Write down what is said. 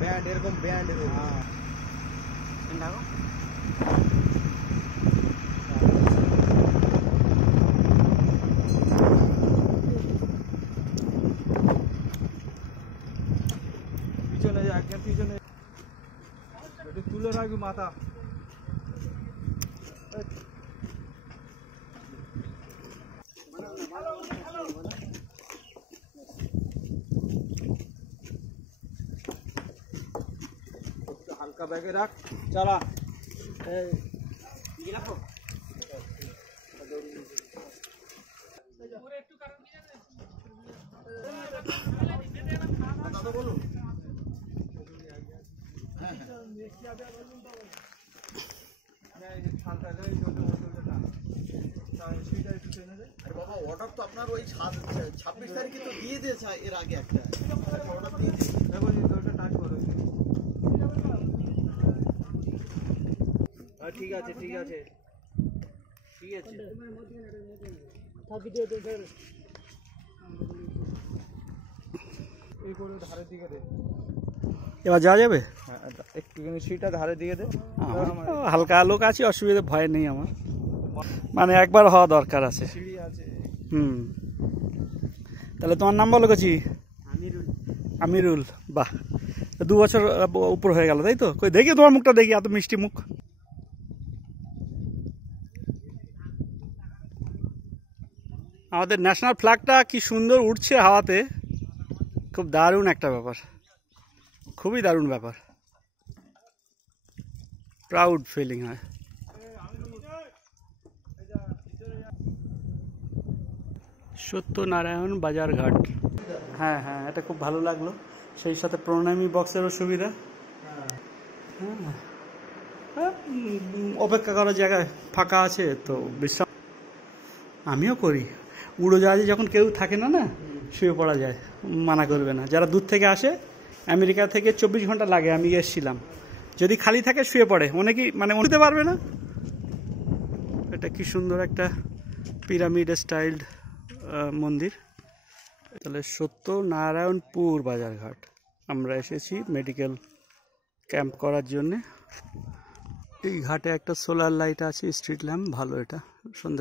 Band এরকম band এরকম। হ্যাঁ দেখো পিছনে যা, একদম পিছনে একটু তুলে রাখবি মাথা। হালকা ব্যাগে রাখ, চালা। দাদা বলুন। বাবা অর্ডার তো আপনার ওই 26 তারিখে তো দিয়ে দিয়েছে এর আগে একটা অর্ডার দিয়েছে। ঠিক আছে ঠিক আছে ঠিক আছে। এই করে ধারের দিকে দে। এবার যাওয়া যাবে? হ্যাঁ একটুখানি সিটটা ধারের দিকে দে। হালকা লোক আছে, অসুবিধা ভয় নেই আমার, মানে একবার হওয়া দরকার আছে। সিঁড়ি আছে। তাহলে তোমার নাম বলো গেছি? আমিরুল। বাহ, 2 বছর উপর হয়ে গেল তাই তো? কই দেখি তোমার মুখটা, দেখি এত মিষ্টি মুখ। আমাদের ন্যাশনাল ফ্ল্যাগটা কি সুন্দর উঠছে হাওয়াতে, খুব দারুণ একটা ব্যাপার, খুবই দারুণ ব্যাপার, প্রাউড ফিলিং হয়। সত্যনারায়ণ বাজার ঘাট। হ্যাঁ হ্যাঁ, এটা খুব ভালো লাগলো, সেই সাথে প্রণামী বক্সেরও সুবিধা। হ্যাঁ, অপেক্ষা করার জায়গায় ফাঁকা আছে তো বিশ্রাম আমিও করি। উড়োজাহাজে যখন কেউ থাকে না না, শুয়ে পড়া যায়, মানা করবে না। যারা দূর থেকে আসে, আমেরিকা থেকে 24 ঘন্টা লাগে, আমি এসেছিলাম, যদি খালি থাকে শুয়ে পড়ে, অনেকেই মানে উঠতে পারবে না। এটা কি সুন্দর একটা পিরামিড স্টাইলড মন্দির। তাহলে সত্যনারায়ণপুর বাজারঘাট আমরা এসেছি মেডিকেল ক্যাম্প করার জন্যে। এই ঘাটে একটা সোলার লাইট আছে, স্ট্রিট ল্যাম্প, ভালো এটা সন্ধ্যা।